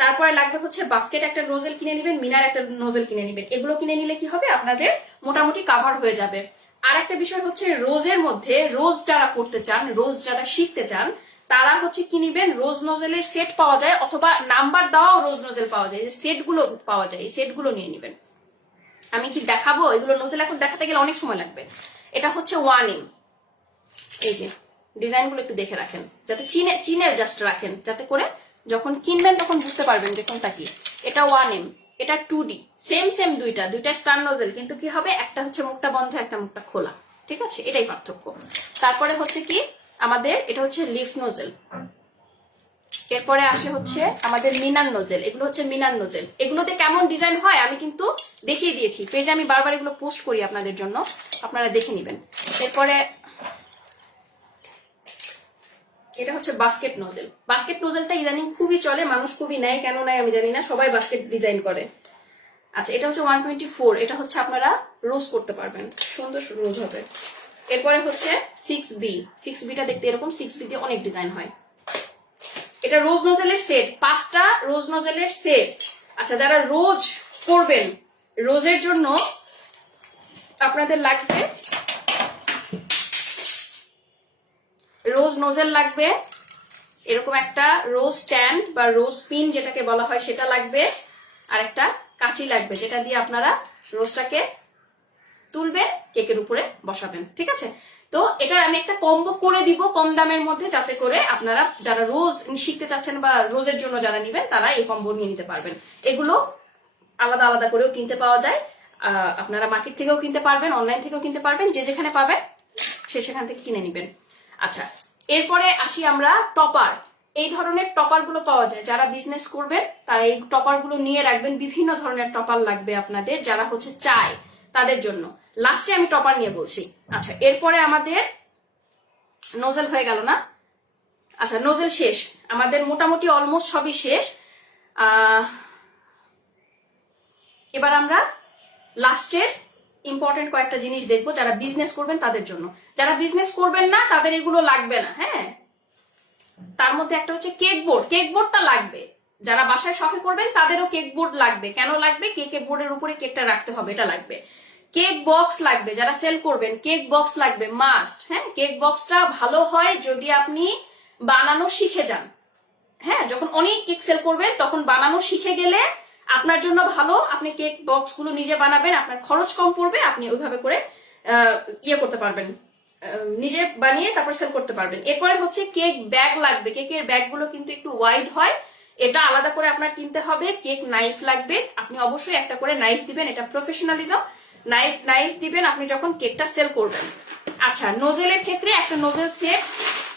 তারপরে লাগবে হচ্ছে বাস্কেট একটা নোজেল কিনে নেবেন, মিনার একটা নোজেল কিনে নেবেন। এগুলো কিনে নিলে কি হবে আপনাদের মোটামুটি কাভার হয়ে যাবে। আর একটা বিষয় হচ্ছে রোজের মধ্যে, রোজ যারা করতে চান, রোজ যারা শিখতে চান, তারা হচ্ছে কি নিবেন, রোজ নোজেলের সেট পাওয়া যায়, অথবা নাম্বার দেওয়াও রোজ নোজেল পাওয়া যায়, সেট গুলো পাওয়া যায়, এই সেট গুলো নিয়ে নিবেন। আমি কি দেখাবো এগুলো নোজেল, এখন দেখাতে গেলে অনেক সময় লাগবে। এটা হচ্ছে 1M, এই যে ডিজাইন গুলো একটু দেখে রাখেন, যাতে চিনে জাস্ট রাখেন, যাতে করে যখন কিনবেন তখন বুঝতে পারবেন যে কোনটা কি। এটা 1M, এটা 2D, সেম দুইটা স্টার নোজেল, কিন্তু কি হবে একটা হচ্ছে মুখটা বন্ধ, একটা মুখটা খোলা, ঠিক আছে, এটাই পার্থক্য। তারপরে হচ্ছে কি আমাদের এটা হচ্ছে লিফ নোজেল, এরপরে আসে হচ্ছে আমাদের মিনার নোজেল। এগুলো হচ্ছে মিনার নোজেল, এগুলোতে কেমন ডিজাইন হয় আমি কিন্তু দেখিয়ে দিয়েছি পেজে, আমি বারবার এগুলো পোস্ট করি আপনাদের জন্য, আপনারা দেখে নেবেন। এরপরে এটা হচ্ছে বাস্কেট নোজেল। বাস্কেট নোজেলটা ইদানিং খুবই চলে, মানুষ খুবই নেয়, কেন নেয় আমি জানি না, সবাই বাস্কেট ডিজাইন করে। আচ্ছা এটা হচ্ছে 124, এটা হচ্ছে আপনারা রোজ করতে পারবেন, সুন্দর রোজ হবে। এরপরে হচ্ছে 6B টা দেখতে এরকম, 6B দিয়ে অনেক ডিজাইন হয়। এটা রোজ নোজেলের সেট, 5টা রোজ নোজেলের সেট। আচ্ছা যারা রোজ করবেন, রোজের জন্য আপনাদের লাগবে রোজ নোজেল লাগবে, এরকম একটা রোজ স্ট্যান্ড বা রোজ পিন যেটাকে বলা হয় সেটা লাগবে, আর একটা কাঁচি লাগবে যেটা দিয়ে আপনারা রোজটাকে তুলবেন, কেকের উপরে বসাবেন, ঠিক আছে। তো এটার আমি একটা কম্বো করে দিব কম দামের মধ্যে, যাতে করে আপনারা যারা রোজ শিখতে চাচ্ছেন বা রোজের জন্য যারা নেবেন তারা এই কম্বো নিয়ে নিতে পারবেন। এগুলো আলাদা আলাদা করেও কিনতে পাওয়া যায়, আপনারা মার্কেট থেকেও কিনতে পারবেন, অনলাইন থেকেও কিনতে পারবেন, যে যেখানে পাবেন সে সেখান থেকে কিনে নেবেন। আচ্ছা, এরপরে আসি আমরা টপার। এই ধরনের টপার গুলো পাওয়া যায়, যারা বিজনেস করবেন তারা এই টপার গুলো নিয়ে রাখবেন। বিভিন্ন ধরনের টপার লাগবে আপনাদের, যারা হচ্ছে চায় তাদের জন্য। লাস্টে আমি টপার নিয়ে বলছি। আচ্ছা, এরপরে আমাদের নোজেল হয়ে গেল না? আচ্ছা, নোজেল শেষ আমাদের, মোটামুটি অলমোস্ট সবই শেষ। এবার আমরা লাস্টের ইম্পর্টেন্ট কয়েকটা জিনিস দেখবো যারা বিজনেস করবেন তাদের জন্য। যারা বিজনেস করবেন না তাদের এগুলো লাগবে না। হ্যাঁ, তার মধ্যে একটা হচ্ছে কেক বোর্ড। কেক বোর্ডটা লাগবে, যারা বাসায় শখে করবেন তাদেরও কেক বোর্ড লাগবে। কেন লাগবে? কেকের বোর্ডের উপরে কেকটা রাখতে হবে, এটা লাগবে। কেক বক্স লাগবে, যারা সেল করবেন কেক বক্স লাগবে মাস্ট। হ্যাঁ, কেক বক্সটা ভালো হয় যদি আপনি বানানো শিখে যান। হ্যাঁ, যখন অনেক কেক সেল করবেন তখন বানানো শিখে গেলে আপনার জন্য ভালো। আপনি কেক বক্স গুলো নিজে বানাবেন, আপনার খরচ কম পড়বে, আপনি ওইভাবে করে ইয়ে করতে পারবেন, নিজে বানিয়ে তারপর সেল করতে পারবেন। এরপরে হচ্ছে কেক ব্যাগ লাগবে। কেকের ব্যাগগুলো কিন্তু একটু ওয়াইড হয়, এটা আলাদা করে আপনার কিনতে হবে। কেক নাইফ লাগবে, আপনি অবশ্যই একটা করে নাইফ দিবেন, এটা প্রফেশনালিজম। নাইফ দিবেন আপনি যখন কেকটা সেল করবেন। আচ্ছা, নোজেলের ক্ষেত্রে একটা নোজেল সেট।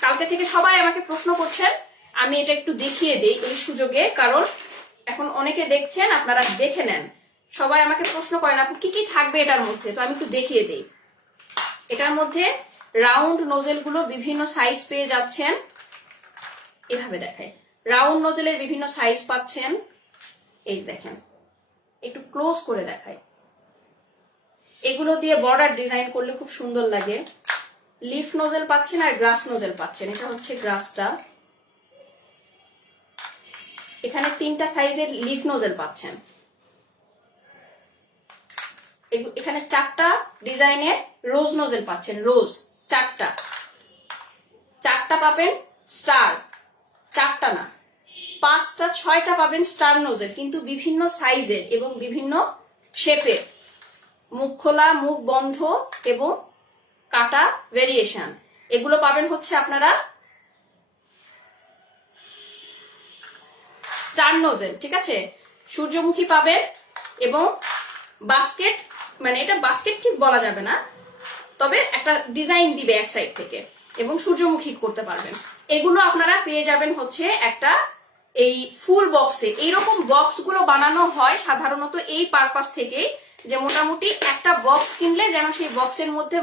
কালকে থেকে সবাই আমাকে প্রশ্ন করছেন, আমি এটা একটু দেখিয়ে দেই এই সুযোগে, কারণ এখন অনেকে দেখছেন, আপনারা দেখে নেন। সবাই আমাকে প্রশ্ন করেন আপু কি কি থাকবে এটার মধ্যে, তো আমি একটু দেখিয়ে দেই। এটার মধ্যে রাউন্ড নোজেল গুলো বিভিন্ন সাইজ পেয়ে যাচ্ছেন, এভাবে দেখায়। রাউন্ড নোজেলের বিভিন্ন সাইজ পাচ্ছেন, এই দেখেন, একটু ক্লোজ করে দেখায়। এগুলো দিয়ে বর্ডার ডিজাইন করলে খুব সুন্দর লাগে। লিফ নোজেল পাচ্ছেন আর গ্রাস নোজেল পাচ্ছেন। এটা হচ্ছে গ্রাসটা। এখানে 3টা সাইজের লিফ নোজেল পাচ্ছেন। এখানে 4টা ডিজাইনের রোজ নোজেল পাচ্ছেন, রোজ 4টা পাবেন স্টার, 4টা না 5টা 6টা পাবেন স্টার নোজেল, কিন্তু বিভিন্ন সাইজের এবং বিভিন্ন শেপের, মুখ খোলা, মুখ বন্ধ এবং কাটা ভেরিয়েশন। এগুলো পাবেন হচ্ছে আপনারা স্টার নোজেল, ঠিক আছে। সূর্যমুখী পাবেন এবং বাস্কেট, মানে এটা বাস্কেট ঠিক বলা যাবে না, তবে একটা ডিজাইন দিবে এক সাইড থেকে, এবং সূর্যমুখী করতে পারবেন। এগুলো আপনারা পেয়ে যাবেন হচ্ছে একটা এই ফুল বক্সে। এইরকম বক্স গুলো বানানো হয় সাধারণত এই পারপাস থেকে, যে মোটামুটি একটা বক্স কিনলে যেন সেই বক্সের মধ্যে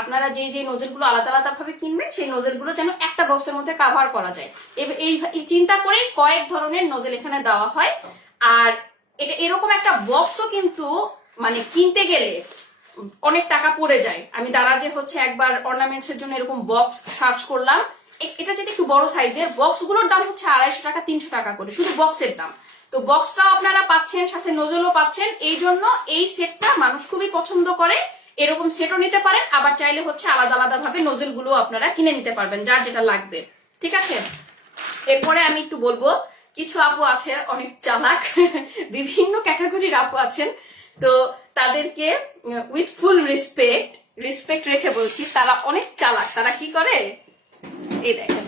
আপনারা যে নোজেল গুলো আলাদা আলাদা ভাবে কিনবেন, সেই নোজেল গুলো যেন একটা বক্সের মধ্যে কাভার করা যায়। এই চিন্তা করেই কয়েক ধরনের নোজেল এখানে দেওয়া হয়। আর এটা এরকম একটা বক্সও কিন্তু মানে কিনতে গেলে অনেক টাকা পড়ে যায়। আমি দারাজে হচ্ছে একবার অর্নামেন্টস এর জন্য এরকম বক্স সার্চ করলাম, এটা যদি একটু বড় সাইজের, বক্স গুলোর দাম হচ্ছে 250 টাকা 300 টাকা করে, শুধু বক্সের দাম। তো বক্সটাও আপনারা পাচ্ছেন, সাথে নোজেলও পাচ্ছেন। এই জন্য এই সেটটা মানুষ খুবই পছন্দ করে। এরকম সেটও নিতে পারেন, আবার চাইলে হচ্ছে আলাদা আলাদা ভাবে নোজেল গুলো আপনারা কিনে নিতে পারবেন, যার যেটা লাগবে, ঠিক আছে। এরপরে আমি একটু বলবো, কিছু আপু আছে অনেক চালাক, বিভিন্ন ক্যাটাগরির আপু আছেন, তো তাদেরকে উইথ ফুল রেসপেক্ট রেখে বলছি, তারা অনেক চালাক। তারা কি করে, এই দেখেন,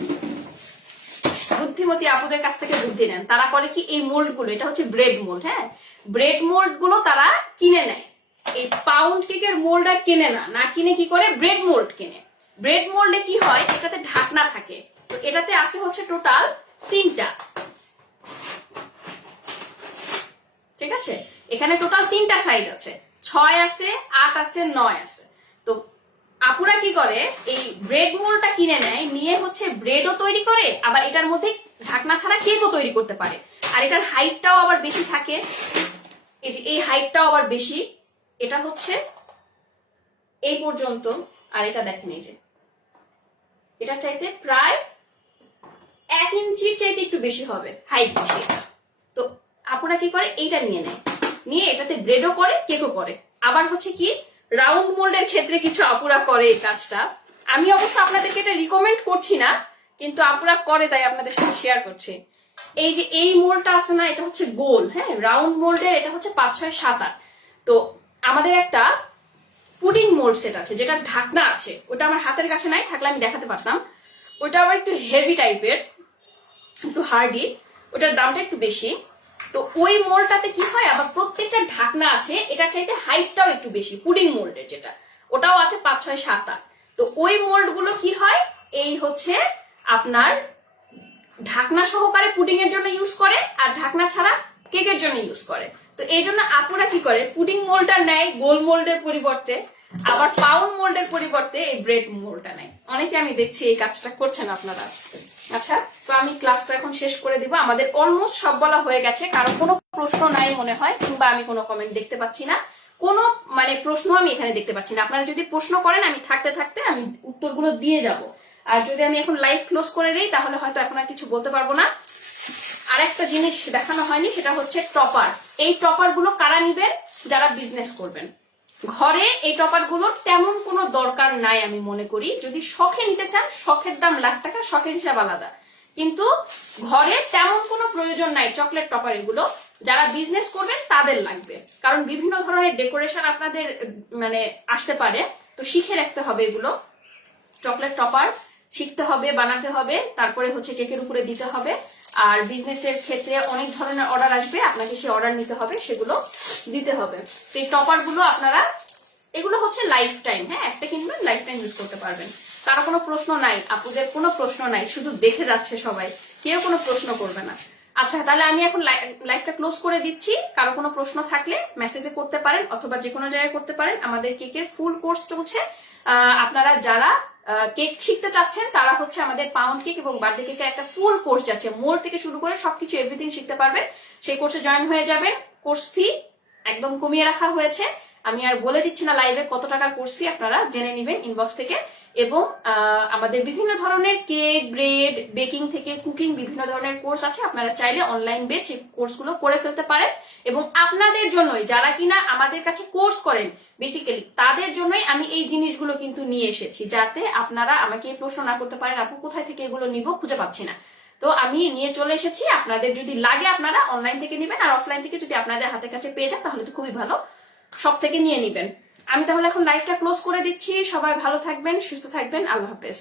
বুদ্ধিমতী আপুদের কাছ থেকে বুদ্ধি নেন। তারা করে কি, এই মোল্ড গুলো, এটা হচ্ছে ব্রেড মোল্ড, হ্যাঁ, ব্রেড মোল্ড গুলো তারা কিনে নেয়। এই পাউন্ড কেকের মোল্ড আর কিনে না কিনে কি করে, ব্রেড মোল্ড কিনে। ব্রেড মোল্ডে কি হয়, এটাতে ঢাকনা থাকে। তো এটাতে আছে হচ্ছে টোটাল 3টা, ঠিক আছে। এখানে টোটাল 3টা সাইজ আছে, 6 আছে, 8 আছে, 9 আছে। তো আপুরা কি করে, এই ব্রেড মোল্ডটা কিনে নেয়, নিয়ে হচ্ছে ব্রেডও তৈরি করে, আবার এটার মধ্যে ঢাকনা ছাড়া কেকও তৈরি করতে পারে। আর এটার হাইটটাও আবার বেশি থাকে, এই যে এই হাইটটাও আবার বেশি। এটা হচ্ছে এই পর্যন্ত, আর এটা দেখেন এই যে এটা চাইতে প্রায় 1 ইঞ্চির চাইতে একটু বেশি হবে হাইট বেশি এটা। তো আপুরা কি করে, এইটা নিয়ে নেয়, নিয়ে এটাতে ব্রেডও করে, কেকও করে। আবার হচ্ছে কি, রাউন্ড মোল্ডের ক্ষেত্রে কিছু আপুরা করে এই কাজটা। আমি অবশ্য আপনাদেরকে এটা রিকমেন্ড করছি না, কিন্তু আপুরা করে, তাই আপনাদের সাথে শেয়ার করছি। এই যে এই মোল্ডটা আছে না, এটা হচ্ছে গোল, হ্যাঁ, রাউন্ড মোল্ডের এটা হচ্ছে 5, 6, 7, 8। তো আমাদের একটা পুডিং মোল্ড সেট আছে, যেটা ঢাকনা আছে, ওটা আমার হাতের কাছে নাই, থাকলে আমি দেখাতে পারতাম। ওটা আবার একটু হেভি টাইপের, একটু হার্ডি, ওটার দামটা একটু বেশি। তো ওই মোল্ডটাতে কি হয়, আবার প্রত্যেকটা ঢাকনা আছে, এটা চাইতে হাইটটাও একটু বেশি, পুডিং মোল্ডের যেটা, ওটাও আছে 5, 6, 7, 8। তো ওই মোল্ড গুলো কি হয়, এই হচ্ছে আপনার ঢাকনা সহকারে পুডিং এর জন্য ইউজ করে, আর ঢাকনা ছাড়া কেকের জন্য ইউজ করে। তো এই জন্য আপুরা কি করে, পুডিং মোল্ডটা নেয় গোল মোল্ডের পরিবর্তে, আবার পাউন্ড মোল্ডের পরিবর্তে এই ব্রেড মোল্ডটা নেয়। অনেকে আমি দেখছি এই কাজটা করছেন আপনারা। আচ্ছা, তো আমি ক্লাসটা এখন শেষ করে দিব। আমাদের অলমোস্ট সব বলা হয়ে গেছে। কারো কোনো প্রশ্ন নাই মনে হয়, কিংবা আমি কোনো কমেন্ট দেখতে পাচ্ছি না, কোনো মানে প্রশ্ন আমি এখানে দেখতে পাচ্ছি না। আপনারা যদি প্রশ্ন করেন, আমি থাকতে থাকতে আমি উত্তরগুলো দিয়ে যাব। আর যদি আমি এখন লাইভ ক্লোজ করে দিই, তাহলে হয়তো এখন আর কিছু বলতে পারবো না। আর একটা জিনিস দেখানো হয়নি, সেটা হচ্ছে টপার। এই টপার গুলো কারা নিবেন, যারা বিজনেস করবেন। ঘরে এই টপার গুলোর তেমন কোনো দরকার নাই আমি মনে করি। যদি শখে নিতে চান, শখের দাম লাখ টাকা, শখের হিসাব আলাদা, কিন্তু ঘরে তেমন কোনো প্রয়োজন নাই চকলেট টপার। এগুলো যারা বিজনেস করবেন তাদের লাগবে, কারণ বিভিন্ন ধরনের ডেকোরেশন আপনাদের মানে আসতে পারে। তো শিখে রাখতে হবে এগুলো। চকলেট টপার শিখতে হবে, বানাতে হবে, তারপরে হচ্ছে কেকের উপরে দিতে হবে। আর বিজনেসের ক্ষেত্রে অনেক ধরনের অর্ডার আসবে, আপনাকে সেই অর্ডার নিতে হবে, সেগুলো দিতে হবে। তো এই টপার গুলো আপনারা, এগুলো হচ্ছে লাইফ টাইম, হ্যাঁ, একটা কিনবেন লাইফ টাইম ইউজ করতে পারবেন। কারো কোনো প্রশ্ন নাই, আপুদের কোনো প্রশ্ন নাই, শুধু দেখে যাচ্ছে সবাই, কেউ কোনো প্রশ্ন করবে না। আচ্ছা, তাহলে আমি এখন লাইভটা ক্লোজ করে দিচ্ছি। কারো কোনো প্রশ্ন থাকলে মেসেজে করতে পারেন, অথবা যে কোনো জায়গায় করতে পারেন। আমাদের কেকের ফুল কোর্স চলছে। আপনারা যারা কেক শিখতে চাচ্ছেন, তারা হচ্ছে আমাদের পাউন্ড কেক এবং বার্থডে কেকের একটা ফুল কোর্স যাচ্ছে, মোল্ড থেকে শুরু করে সবকিছু এভরিথিং শিখতে পারবেন। সেই কোর্সে জয়েন হয়ে যাবেন। কোর্স ফি একদম কমিয়ে রাখা হয়েছে। আমি আর বলে দিচ্ছি না লাইভে কত টাকা কোর্স ফি, আপনারা জেনে নেবেন ইনবক্স থেকে। এবং আমাদের বিভিন্ন ধরনের কেক, ব্রেড, বেকিং থেকে কুকিং বিভিন্ন ধরনের কোর্স আছে। আপনারা চাইলে অনলাইন বেস সেই কোর্সগুলো করে ফেলতে পারেন। এবং আপনাদের জন্যই, যারা কিনা আমাদের কাছে কোর্স করেন বেসিক্যালি, তাদের জন্যই আমি এই জিনিসগুলো কিন্তু নিয়ে এসেছি, যাতে আপনারা আমাকে এই প্রশ্ন না করতে পারেন, আপু কোথায় থেকে এগুলো নিব, খুঁজে পাচ্ছি না। তো আমি নিয়ে চলে এসেছি। আপনাদের যদি লাগে আপনারা অনলাইন থেকে নেবেন, আর অফলাইন থেকে যদি আপনাদের হাতের কাছে পেয়ে যান, তাহলে তো খুবই ভালো, সব থেকে নিয়ে নেবেন। আমি তাহলে এখন লাইভটা ক্লোজ করে দিচ্ছি। সবাই ভালো থাকবেন, সুস্থ থাকবেন, আল্লাহ হাফেজ।